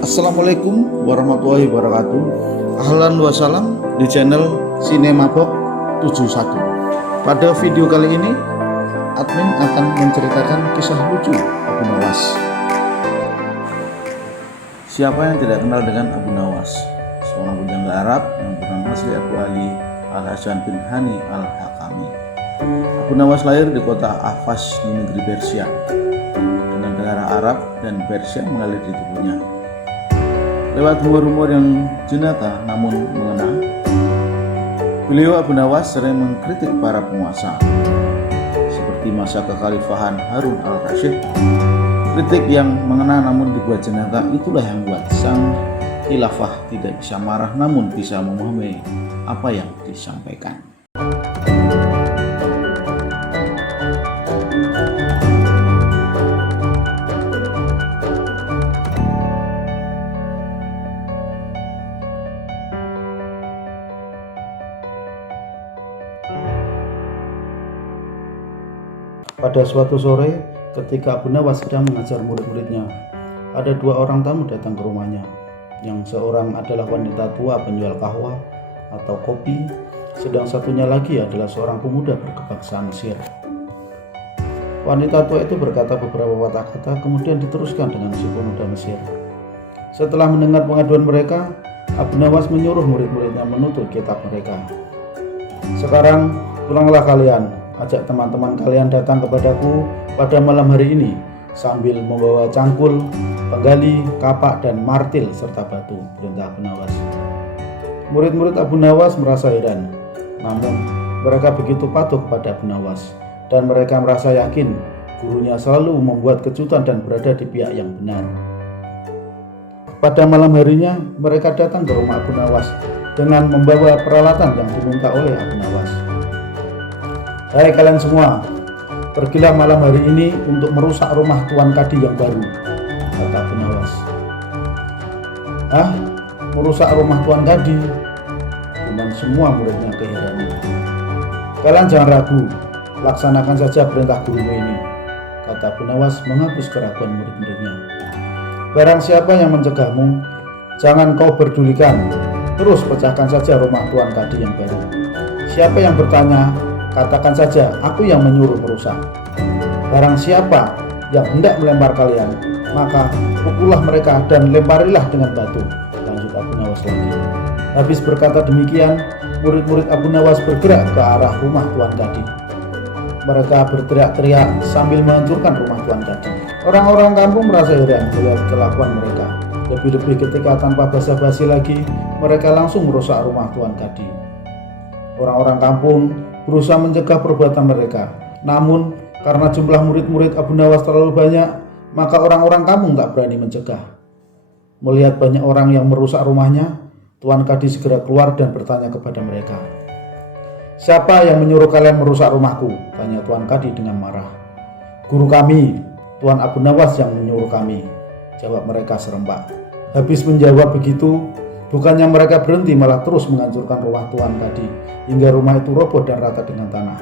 Assalamualaikum warahmatullahi wabarakatuh. Ahlan wa salam di channel Sinemabok 71. Pada video kali ini admin akan menceritakan kisah lucu Abu Nawas. Siapa yang tidak kenal dengan Abu Nawas? Seorang bujangga Arab yang bernama asli Abu Ali Al-Hasan bin Hani Al-Hakami. Abu Nawas lahir di kota Ahvaz di negeri Persia, dengan darah Arab dan Persia mengalir di tubuhnya. Lewat rumor-rumor yang jenaka namun mengena, beliau Abu Nawas sering mengkritik para penguasa seperti masa kekhalifahan Harun al-Rasyid. Kritik yang mengena namun dibuat jenaka itulah yang membuat sang khilafah tidak bisa marah namun bisa memahami apa yang disampaikan. Pada suatu sore, ketika Abu Nawas sedang mengajar murid-muridnya, ada dua orang tamu datang ke rumahnya. Yang seorang adalah wanita tua penjual kahwa atau kopi, sedang satunya lagi adalah seorang pemuda berkebangsaan Mesir. Wanita tua itu berkata beberapa patah kata, kemudian diteruskan dengan si pemuda Mesir. Setelah mendengar pengaduan mereka, Abu Nawas menyuruh murid-muridnya menutup kitab mereka. Sekarang pulanglah kalian, ajak teman-teman kalian datang kepadaku pada malam hari ini sambil membawa cangkul, penggali, kapak, dan martil serta batu, perintah Abu Nawas. Murid-murid Abu Nawas merasa heran, namun mereka begitu patuh kepada Abu Nawas dan mereka merasa yakin gurunya selalu membuat kejutan dan berada di pihak yang benar. Pada malam harinya mereka datang ke rumah Abu Nawas dengan membawa peralatan yang diminta oleh Abu Nawas. Hai kalian semua, pergilah malam hari ini untuk merusak rumah Tuan Kadi yang baru, kata Abu Nawas. Hah? Merusak rumah Tuan Kadi? Cuman semua muridnya keheranan. Kalian jangan ragu, laksanakan saja perintah gurumu ini, kata Abu Nawas menghapus keraguan murid-muridnya. Barang siapa yang mencegahmu, jangan kau pedulikan, terus pecahkan saja rumah Tuan Kadi yang baru. Siapa yang bertanya, katakan saja, aku yang menyuruh merusak. Barang siapa yang hendak melempar kalian, maka pukullah mereka dan lemparilah dengan batu, lanjut Abu Nawas lagi. Habis berkata demikian, murid-murid Abu Nawas bergerak ke arah rumah Tuan Kadi. Mereka berteriak-teriak sambil menghancurkan rumah Tuan Kadi. Orang-orang kampung merasa heran melihat kelakuan mereka. Lebih-lebih ketika tanpa basa-basi lagi, mereka langsung merusak rumah Tuan Kadi. Orang-orang kampung berusaha mencegah perbuatan mereka. Namun, karena jumlah murid-murid Abu Nawas terlalu banyak, maka orang-orang kampung tak berani mencegah. Melihat banyak orang yang merusak rumahnya, Tuan Kadi segera keluar dan bertanya kepada mereka. Siapa yang menyuruh kalian merusak rumahku? Tanya Tuan Kadi dengan marah. Guru kami, Tuan Abu Nawas yang menyuruh kami, jawab mereka serempak. Habis menjawab begitu, bukannya mereka berhenti, malah terus menghancurkan rumah Tuan Kadi hingga rumah itu roboh dan rata dengan tanah.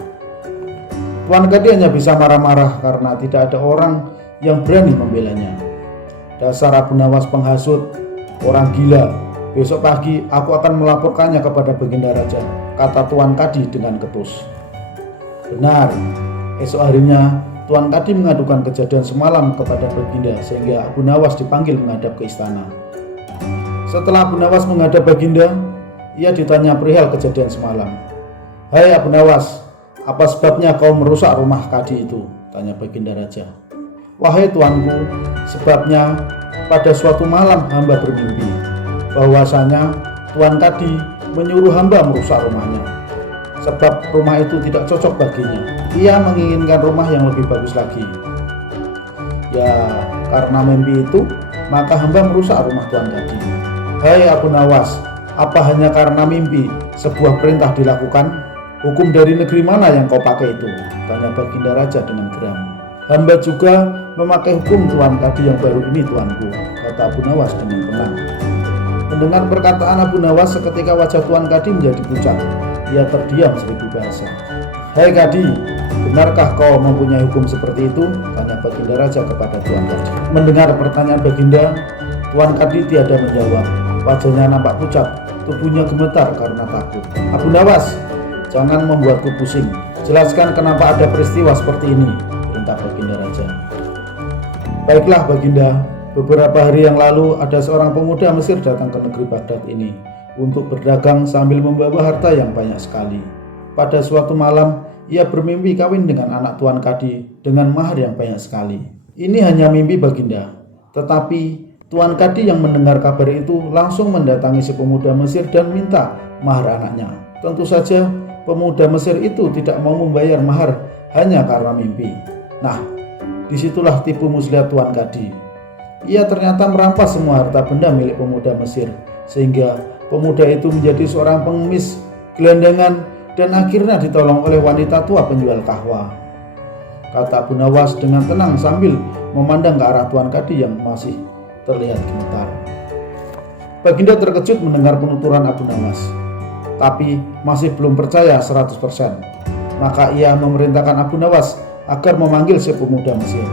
Tuan Kadi hanya bisa marah-marah karena tidak ada orang yang berani membelanya. Dasar Abu Nawas penghasut, orang gila. Besok pagi aku akan melaporkannya kepada Baginda Raja, kata Tuan Kadi dengan ketus. Benar, esok harinya Tuan Kadi mengadukan kejadian semalam kepada Baginda sehingga Abu Nawas dipanggil menghadap ke istana. Setelah Abu Nawas menghadap Baginda, ia ditanya perihal kejadian semalam. Hai Abu Nawas, apa sebabnya kau merusak rumah Kadi itu? Tanya Baginda Raja. Wahai tuanku, sebabnya pada suatu malam hamba bermimpi bahwasanya Tuan Kadi menyuruh hamba merusak rumahnya. Sebab rumah itu tidak cocok baginya. Ia menginginkan rumah yang lebih bagus lagi. Ya, karena mimpi itu, maka hamba merusak rumah Tuan Kadi. Hai Abu Nawas, apa hanya karena mimpi sebuah perintah dilakukan? Hukum dari negeri mana yang kau pakai itu? Tanya Baginda Raja dengan geram. Hamba juga memakai hukum Tuan Kadi yang baru ini tuanku, kata Abu Nawas dengan tenang. Mendengar perkataan Abu Nawas, seketika wajah Tuan Kadi menjadi pucat. Ia terdiam seribu bahasa. Hai Kadi, benarkah kau mempunyai hukum seperti itu? Tanya Baginda Raja kepada Tuan Kadi. Mendengar pertanyaan Baginda, Tuan Kadi tiada menjawab. Wajahnya nampak pucat, tubuhnya gemetar karena takut. Abu Nawas, jangan membuatku pusing. Jelaskan kenapa ada peristiwa seperti ini, perintah Baginda Raja. Baiklah Baginda, beberapa hari yang lalu ada seorang pemuda Mesir datang ke negeri Baghdad ini untuk berdagang sambil membawa harta yang banyak sekali. Pada suatu malam, ia bermimpi kawin dengan anak Tuan Kadi dengan mahar yang banyak sekali. Ini hanya mimpi Baginda, tetapi Tuan Kadi yang mendengar kabar itu langsung mendatangi si pemuda Mesir dan minta mahar anaknya. Tentu saja pemuda Mesir itu tidak mau membayar mahar hanya karena mimpi. Nah, disitulah tipu muslihat Tuan Kadi. Ia ternyata merampas semua harta benda milik pemuda Mesir, sehingga pemuda itu menjadi seorang pengemis gelandangan dan akhirnya ditolong oleh wanita tua penjual kahwa. Kata Abu Nawas dengan tenang sambil memandang ke arah Tuan Kadi yang masih terlihat gemetar. Baginda terkejut mendengar penuturan Abu Nawas, tapi masih belum percaya 100%. Maka ia memerintahkan Abu Nawas agar memanggil si pemuda Mesir.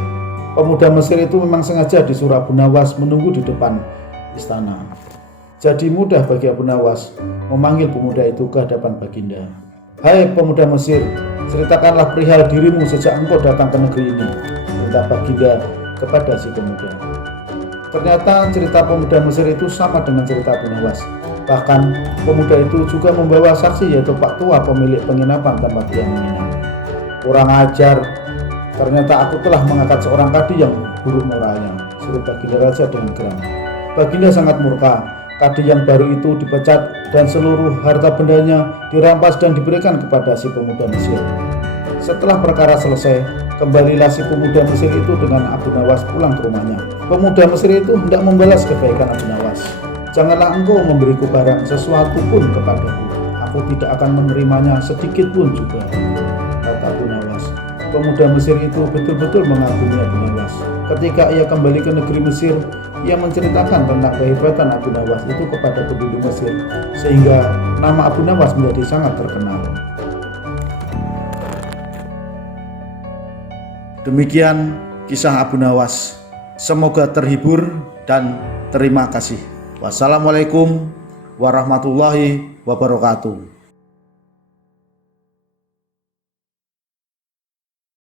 Pemuda Mesir itu memang sengaja disuruh Abu Nawas menunggu di depan istana. Jadi mudah bagi Abu Nawas memanggil pemuda itu ke hadapan Baginda. Hai pemuda Mesir, ceritakanlah perihal dirimu sejak engkau datang ke negeri ini, perintah Baginda kepada si pemuda. Ternyata cerita pemuda Mesir itu sama dengan cerita Abu Nawas. Bahkan pemuda itu juga membawa saksi, yaitu Pak Tua pemilik penginapan tempat dia menginap. Kurang ajar, ternyata aku telah mengangkat seorang kadi yang buruk moralnya, seru Baginda Raja dengan geram. Baginda sangat murka. Kadi yang baru itu dipecat dan seluruh harta bendanya dirampas dan diberikan kepada si pemuda Mesir. Setelah perkara selesai, kembalilah si pemuda Mesir itu dengan Abu Nawas pulang ke rumahnya. Pemuda Mesir itu hendak membalas kebaikan Abu Nawas. Janganlah engkau memberiku barang sesuatu pun kepadaku. Aku tidak akan menerimanya sedikit pun juga, kata Abu Nawas. Pemuda Mesir itu betul-betul mengagumi Abu Nawas. Ketika ia kembali ke negeri Mesir, ia menceritakan tentang kehebatan Abu Nawas itu kepada penduduk Mesir, sehingga nama Abu Nawas menjadi sangat terkenal. Demikian kisah Abu Nawas. Semoga terhibur dan terima kasih. Wassalamualaikum warahmatullahi wabarakatuh.